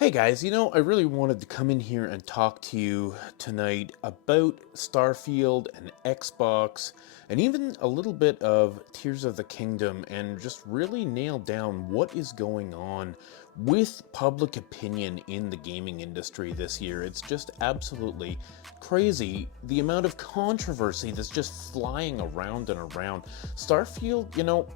Hey guys, I really wanted to come in here and talk to you tonight about Starfield and Xbox and even a little bit of Tears of the Kingdom and just really nail down what is going on with public opinion in the gaming industry this year. It's just absolutely crazy the amount of controversy that's just flying around and around. Starfield,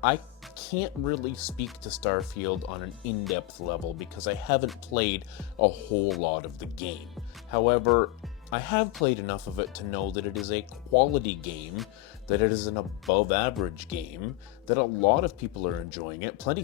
I can't really speak to Starfield on an in-depth level because I haven't played a whole lot of the game. However, I have played enough of it to know that it is a quality game, that it is an above average game, that a lot of people are enjoying it. Plenty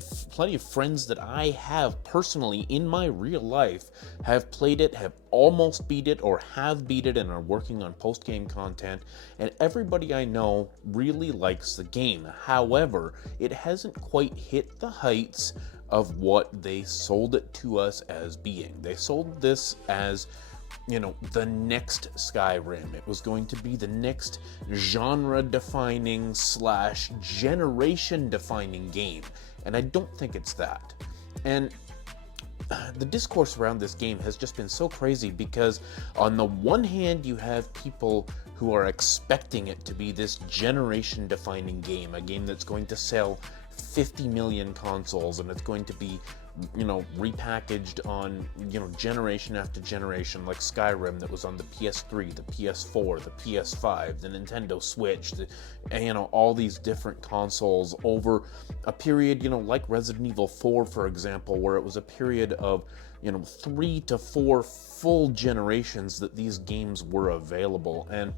of friends that I have personally in my real life have played it, have almost beat it, or have beat it and are working on post-game content, and everybody I know really likes the game. However, it hasn't quite hit the heights of what they sold it to us as being. They sold this as the next Skyrim. It was going to be the next genre-defining slash generation-defining game, and I don't think it's that. And the discourse around this game has just been so crazy because on the one hand you have people who are expecting it to be this generation defining game, a game that's going to sell 50 million consoles and it's going to be repackaged on generation after generation, like Skyrim that was on the PS3, the PS4, the PS5, the Nintendo Switch, all these different consoles over a period, like Resident Evil 4, for example, where it was a period of 3 to 4 full generations that these games were available. And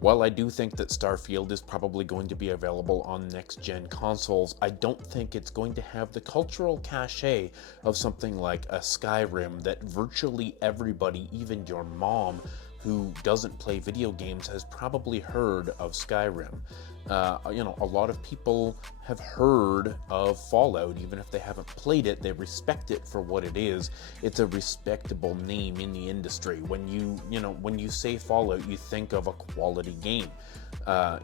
while I do think that Starfield is probably going to be available on next-gen consoles, I don't think it's going to have the cultural cachet of something like a Skyrim that virtually everybody, even your mom, who doesn't play video games has probably heard of Skyrim. A lot of people have heard of Fallout, even if they haven't played it. They respect it for what it is. It's a respectable name in the industry. When you say Fallout, you think of a quality game.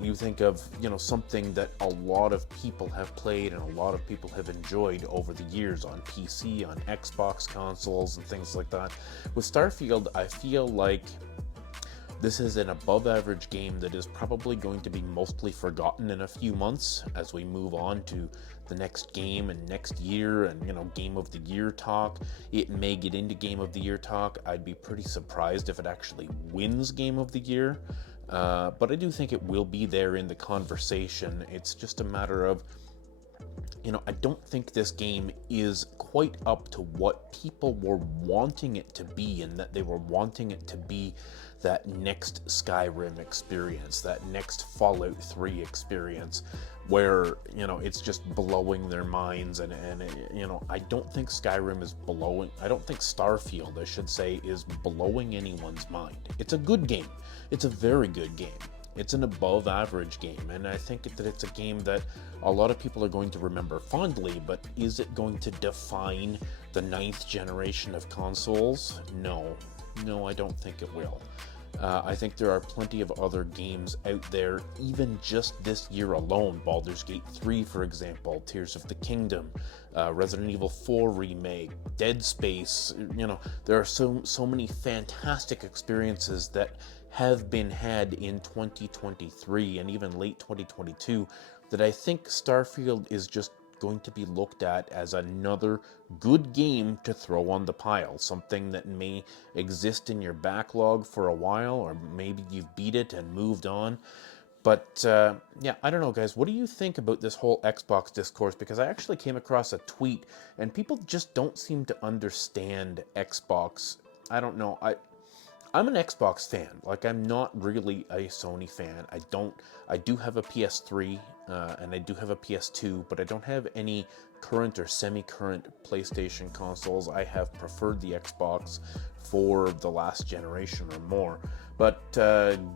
You think of something that a lot of people have played and a lot of people have enjoyed over the years on PC, on Xbox consoles, and things like that. With Starfield, I feel like this is an above-average game that is probably going to be mostly forgotten in a few months as we move on to the next game and next year and, Game of the Year talk. It may get into Game of the Year talk. I'd be pretty surprised if it actually wins Game of the Year. But I do think it will be there in the conversation. It's just a matter of, I don't think this game is quite up to what people were wanting it to be, and that they were wanting it to be that next Skyrim experience, that next Fallout 3 experience, where, it's just blowing their minds, and I don't think I don't think Starfield, I should say, is blowing anyone's mind. It's a good game. It's a very good game. It's an above average game, and I think that it's a game that a lot of people are going to remember fondly, but is it going to define the 9th generation of consoles? No, I don't think it will. I think there are plenty of other games out there, even just this year alone. Baldur's Gate 3, for example, Tears of the Kingdom, Resident Evil 4 remake, Dead Space. There are so many fantastic experiences that have been had in 2023 and even late 2022 that I think Starfield is just going to be looked at as another good game to throw on the pile, something that may exist in your backlog for a while, or maybe you've beat it and moved on. But I don't know, guys. What do you think about this whole Xbox discourse? Because I actually came across a tweet, and people just don't seem to understand Xbox. I don't know. I'm an Xbox fan. Like, I'm not really a Sony fan. I do have a PS3, and I do have a PS2, but I don't have any current or semi-current PlayStation consoles. I have preferred the Xbox for the last generation or more. But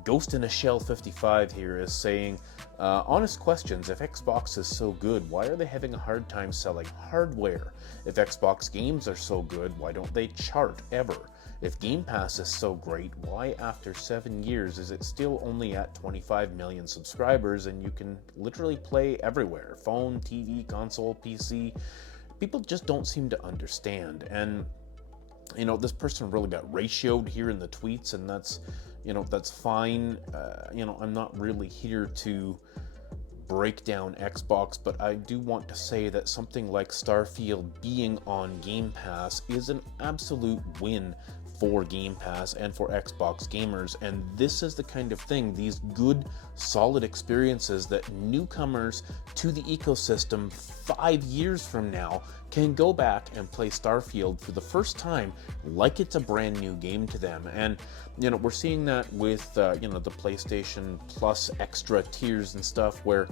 Ghost in a Shell 55 here is saying, honest questions, if Xbox is so good, why are they having a hard time selling hardware? If Xbox games are so good, why don't they chart ever? If Game Pass is so great, why after 7 years is it still only at 25 million subscribers and you can literally play everywhere? Phone, TV, console, PC. people just don't seem to understand. And this person really got ratioed here in the tweets, and that's fine. I'm not really here to break down Xbox, but I do want to say that something like Starfield being on Game Pass is an absolute win for Game Pass and for Xbox gamers. And this is the kind of thing, these good, solid experiences that newcomers to the ecosystem 5 years from now can go back and play Starfield for the first time like it's a brand new game to them. And we're seeing that with the PlayStation Plus extra tiers and stuff, where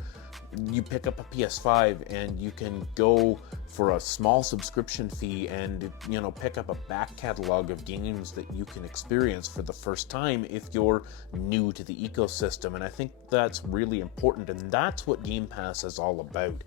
you pick up a PS5 and you can go for a small subscription fee and pick up a back catalog of games that you can experience for the first time if you're new to the ecosystem. And I think that's really important, and that's what Game Pass is all about.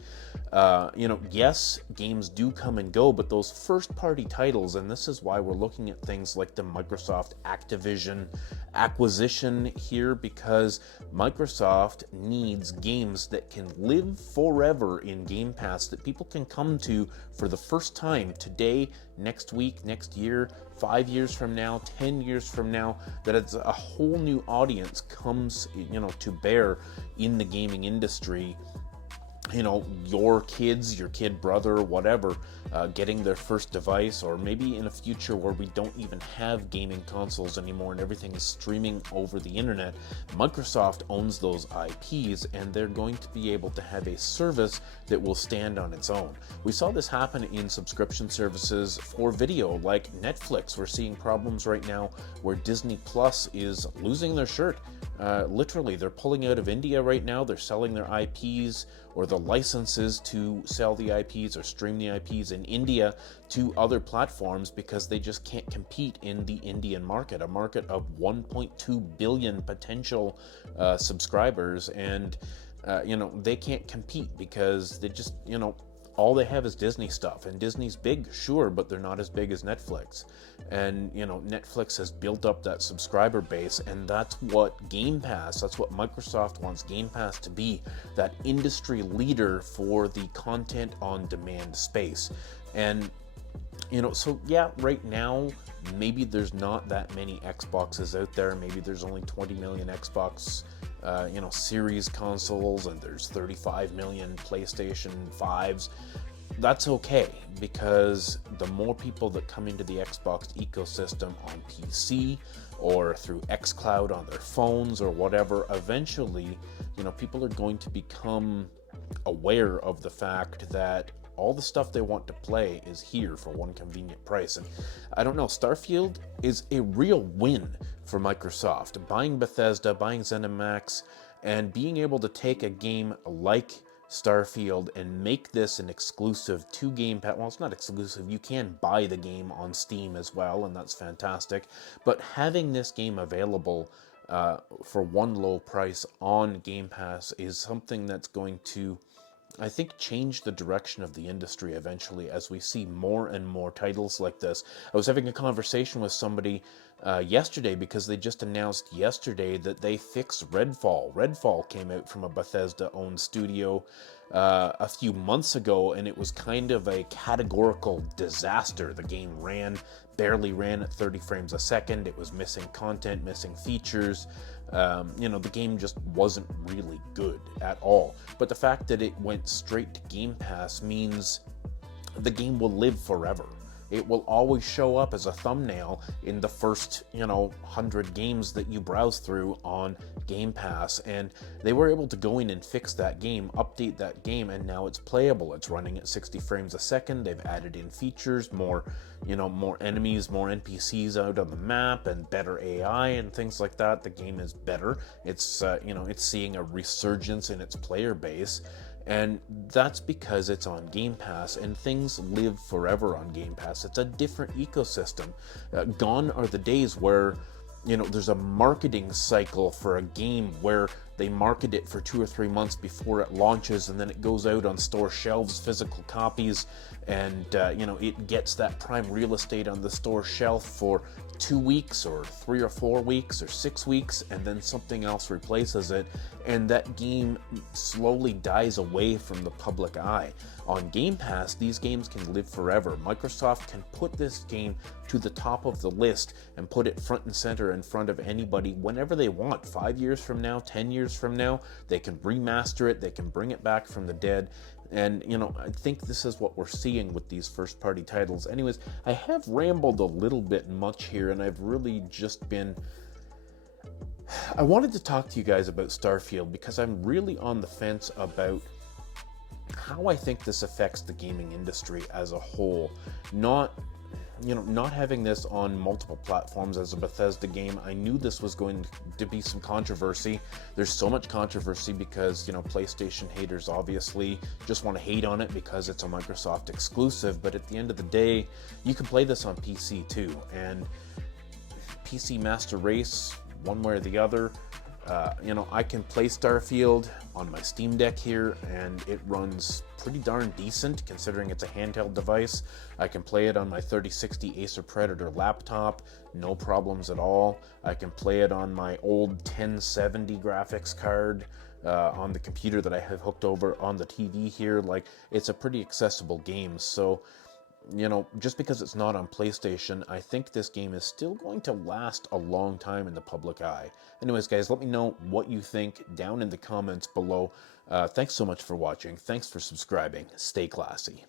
Yes, games do come and go, but those first party titles, and this is why we're looking at things like the Microsoft Activision acquisition here, because Microsoft needs games that can live forever in Game Pass, that people can come to for the first time today, next week, next year, 5 years from now, 10 years from now, that it's a whole new audience comes to bear in the gaming industry. Your kids, your kid brother, whatever, getting their first device, or maybe in a future where we don't even have gaming consoles anymore and everything is streaming over the internet. Microsoft owns those IPs, and they're going to be able to have a service that will stand on its own. We saw this happen in subscription services for video like Netflix. We're seeing problems right now where Disney Plus is losing their shirt. Literally, they're pulling out of India right now. They're selling their IPs or the licenses to sell the IPs or stream the IPs in India to other platforms because they just can't compete in the Indian market, a market of 1.2 billion potential subscribers. And, they can't compete because they just, all they have is Disney stuff, and Disney's big, sure, but they're not as big as Netflix. And Netflix has built up that subscriber base, and that's what that's what Microsoft wants Game Pass to be, that industry leader for the content on demand space. And so yeah, right now maybe there's not that many Xboxes out there. Maybe there's only 20 million Xbox series consoles, and there's 35 million PlayStation 5s. That's okay, because the more people that come into the Xbox ecosystem on PC or through xCloud on their phones or whatever, eventually, people are going to become aware of the fact that all the stuff they want to play is here for one convenient price. And I don't know, Starfield is a real win for Microsoft. Buying Bethesda, buying ZeniMax, and being able to take a game like Starfield and make this an exclusive to Game Pass. Well, it's not exclusive. You can buy the game on Steam as well, and that's fantastic. But having this game available for one low price on Game Pass is something that's going to, I think, change the direction of the industry eventually as we see more and more titles like this. I was having a conversation with somebody yesterday because they just announced yesterday that they fixed Redfall. Redfall came out from a Bethesda-owned studio a few months ago, and it was kind of a categorical disaster. The game barely ran at 30 frames a second. It was missing content, missing features. The game just wasn't really good at all. But the fact that it went straight to Game Pass means the game will live forever. It will always show up as a thumbnail in the first, 100 games that you browse through on Game Pass. And they were able to go in and fix that game, update that game, and now it's playable. It's running at 60 frames a second. They've added in features, more enemies, more NPCs out on the map, and better AI and things like that. The game is better. It's, it's seeing a resurgence in its player base. And that's because it's on Game Pass, and things live forever on Game Pass. It's a different ecosystem. Gone are the days where, there's a marketing cycle for a game where they market it for 2 or 3 months before it launches, and then it goes out on store shelves, physical copies, and it gets that prime real estate on the store shelf for 2 weeks or 3 or 4 weeks or 6 weeks, and then something else replaces it, and that game slowly dies away from the public eye. On Game Pass, these games can live forever. Microsoft can put this game to the top of the list and put it front and center in front of anybody whenever they want. 5 years from now, 10 years from now, they can remaster it, they can bring it back from the dead. And, I think this is what we're seeing with these first-party titles. Anyways, I have rambled a little bit much here, and I've really just been... I wanted to talk to you guys about Starfield because I'm really on the fence about how I think this affects the gaming industry as a whole. Not having this on multiple platforms as a Bethesda game, I knew this was going to be some controversy. There's so much controversy because, PlayStation haters obviously just want to hate on it because it's a Microsoft exclusive, but at the end of the day, you can play this on PC too, and PC Master Race, one way or the other, I can play Starfield on my Steam Deck here, and it runs pretty darn decent considering it's a handheld device. I can play it on my 3060 Acer Predator laptop, no problems at all. I can play it on my old 1070 graphics card on the computer that I have hooked over on the TV here. Like, it's a pretty accessible game, so just because it's not on PlayStation, I think this game is still going to last a long time in the public eye. Anyways, guys, let me know what you think down in the comments below. Thanks so much for watching. Thanks for subscribing. Stay classy.